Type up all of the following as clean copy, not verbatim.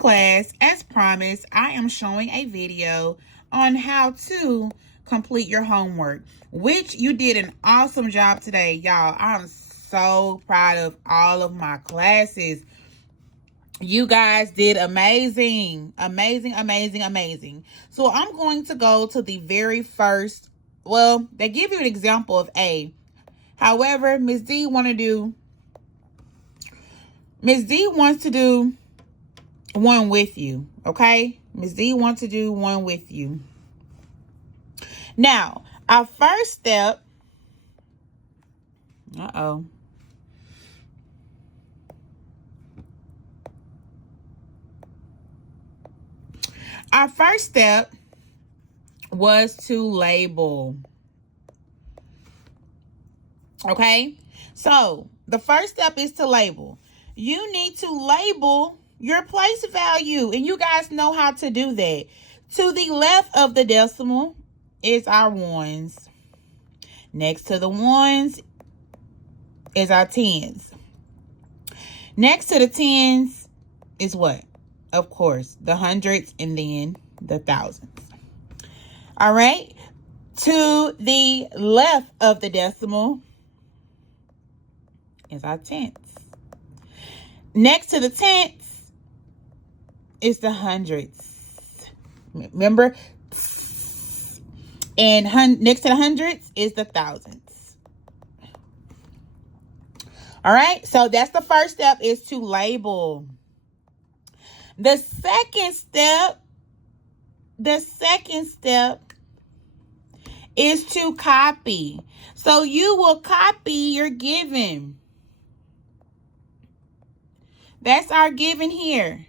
class, as promised, I am showing a video on how to complete your homework, which you did an awesome job today, y'all. I'm so proud of all of my classes. You guys did amazing, amazing, amazing, amazing. So I'm going to go to the very first, well, they give you an example of A. However, Ms. D wants to do one with you, okay? Ms. D wants to do one with you. Now, our first step, Our first step was to label. Okay? So, the first step is to label. You need to label your place value, and you guys know how to do that. To the left of the decimal is our ones. Next to the ones is our tens. Next to the tens is what? Of course, the hundreds and then the thousands. All right? To the left of the decimal is our tenths. Next to the tenths is the hundreds. Remember? And next to the hundreds is the thousands. All right? So that's the first step, is to label. The second step is to copy. So you will copy your given. That's our given here.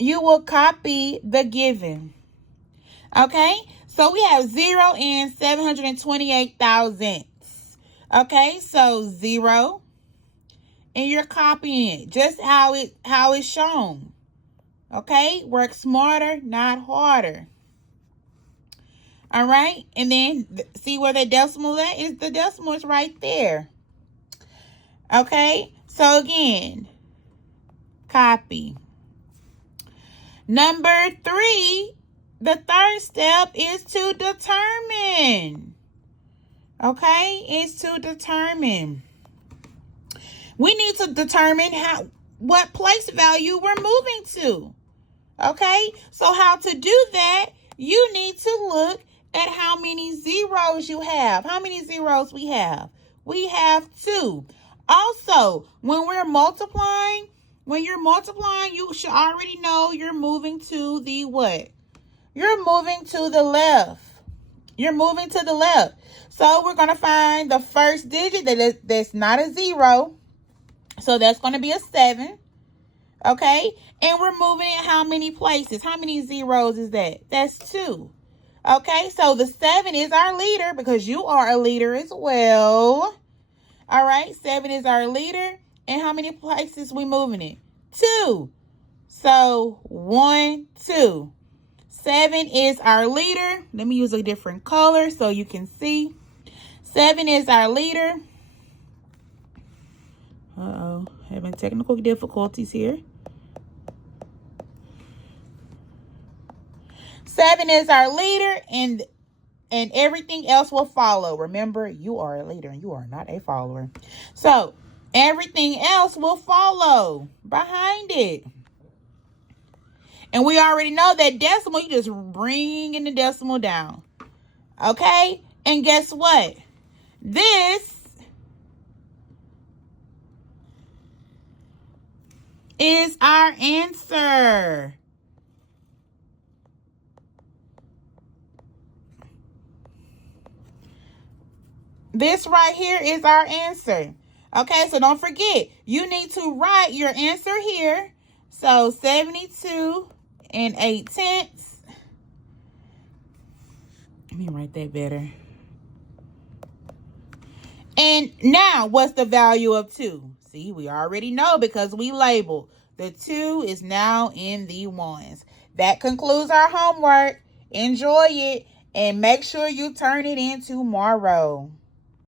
You will copy the given. Okay? So we have 0 and 728 thousandths. Okay? So 0. And you're copying it just how it's shown. Okay? Work smarter, not harder. All right? And then see where the decimal is? The decimal is right there. Okay? So again, copy. Number 3, the third step is to determine. Okay? Is to determine. We need to determine what place value we're moving to. Okay? So how to do that, you need to look at how many zeros you have. How many zeros we have? We have 2. Also, when you're multiplying, you should already know you're moving to the what? You're moving to the left. You're moving to the left. So we're going to find the first digit that's not a 0. So that's going to be a 7. Okay? And we're moving it how many places? How many zeros is that? That's 2. Okay? So the 7 is our leader because you are a leader as well. All right? 7 is our leader. And how many places we moving it? 2. So 1, 2. 7 is our leader. Let me use a different color so you can see. 7 is our leader. Having technical difficulties here. 7 is our leader, and everything else will follow. Remember, you are a leader and you are not a follower. So everything else will follow behind it. And we already know that decimal, you just bringing the decimal down. Okay? And guess what? This is our answer. This right here is our answer. Okay, so don't forget, you need to write your answer here. So 72 and 8/10. Let me write that better. And now, what's the value of 2? See, we already know because we labeled. The 2 is now in the ones. That concludes our homework. Enjoy it and make sure you turn it in tomorrow.